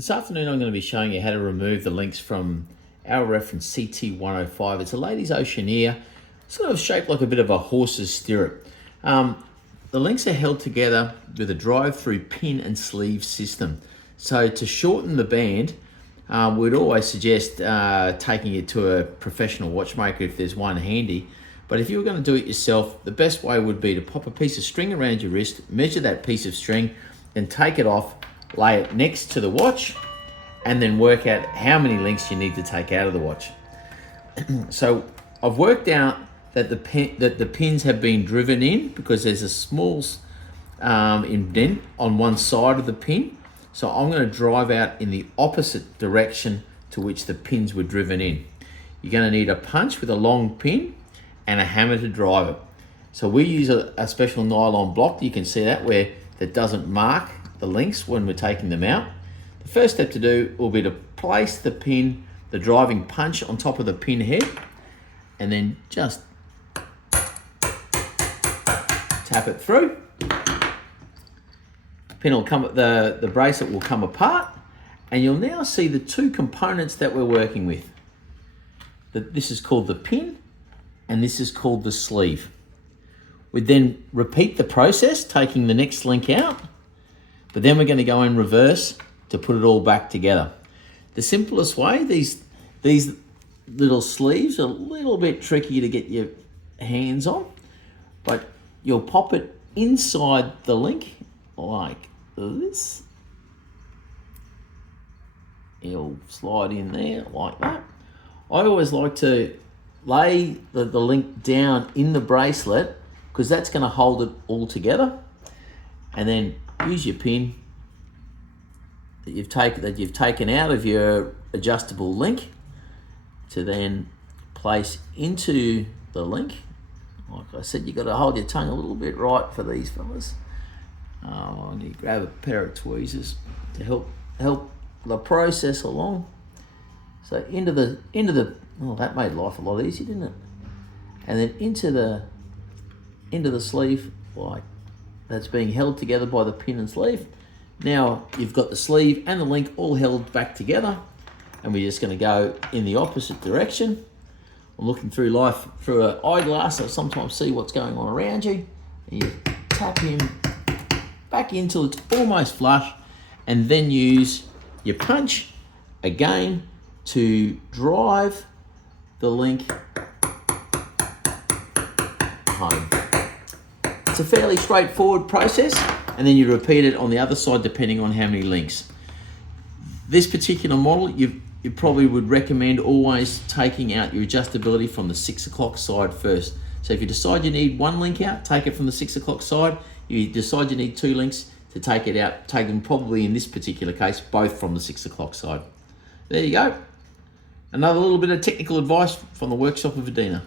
This afternoon I'm going to be showing you how to remove the links from our reference CT105. It's a ladies Oceania, sort of shaped like a bit of a horse's stirrup. The links are held together with a drive-through pin and sleeve system. So to shorten the band, we'd always suggest taking it to a professional watchmaker if there's one handy. But if you were going to do it yourself, the best way would be to pop a piece of string around your wrist, measure that piece of string, and take it off, lay it next to the watch, and then work out how many links you need to take out of the watch. So I've worked out that the pins have been driven in because there's a small indent on one side of the pin. So I'm going to drive out in the opposite direction to which the pins were driven in. You're going to need a punch with a long pin and a hammer to drive it. So we use a special nylon block, you can see that doesn't mark the links when we're taking them out. The first step to do will be to place the pin, the driving punch on top of the pin head, and then just tap it through. Pin will come, the bracelet will come apart, and you'll now see the two components that we're working with. This is called the pin, and this is called the sleeve. We then repeat the process, taking the next link out, but then we're going to go in reverse to put it all back together. The simplest way, these little sleeves are a little bit tricky to get your hands on, but you'll pop it inside the link like this. It'll slide in there like that. I always like to lay the link down in the bracelet because that's going to hold it all together, and then use your pin that you've taken out of your adjustable link to then place into the link. Like I said, you've got to hold your tongue a little bit right for these fellas. And you grab a pair of tweezers to help the process along. So into the oh, that made life a lot easier, didn't it? And then into the sleeve, like that's being held together by the pin and sleeve. Now you've got the sleeve and the link all held back together, and we're just going to go in the opposite direction. I'm looking through life through an eyeglass, so I sometimes see what's going on around you. And you tap him back in till it's almost flush, and then use your punch again to drive the link home. It's a fairly straightforward process, and then you repeat it on the other side depending on how many links. This particular model, you probably would recommend always taking out your adjustability from the 6 o'clock side first. So if you decide you need one link out, take it from the 6 o'clock side. You decide you need two links to take it out, take them probably in this particular case, both from the 6 o'clock side. There you go. Another little bit of technical advice from the workshop of Adina.